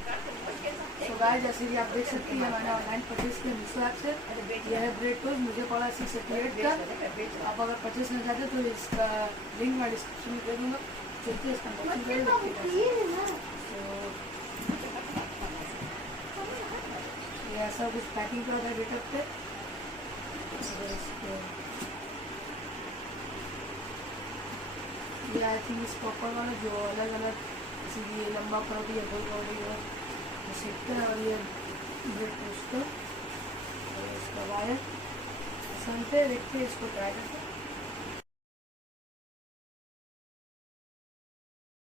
So guys जैसे कि आप देख सकती हैं मैंने ऑनलाइन परचेज किया मीशो ऐप से। यह है ब्रेड टोस्ट, मुझे पड़ा 688 का। आप अगर परचेज करना चाहते हो तो इसका लिंक मैं डिस्क्रिप्शन में दे दूँगा। चलते इसका ये ऐसा कुछ पैकिंग का होता है गेटअप पे। ये आई थिंक इस पॉपकॉर्न वाला जो अलग अलग जैसे कि लंबा परोटी या गोल परोटी है सीखते हैं। और ये ब्रेड टोस्ट और इसका वायर सुनते देखते इसको ट्राई करते हैं।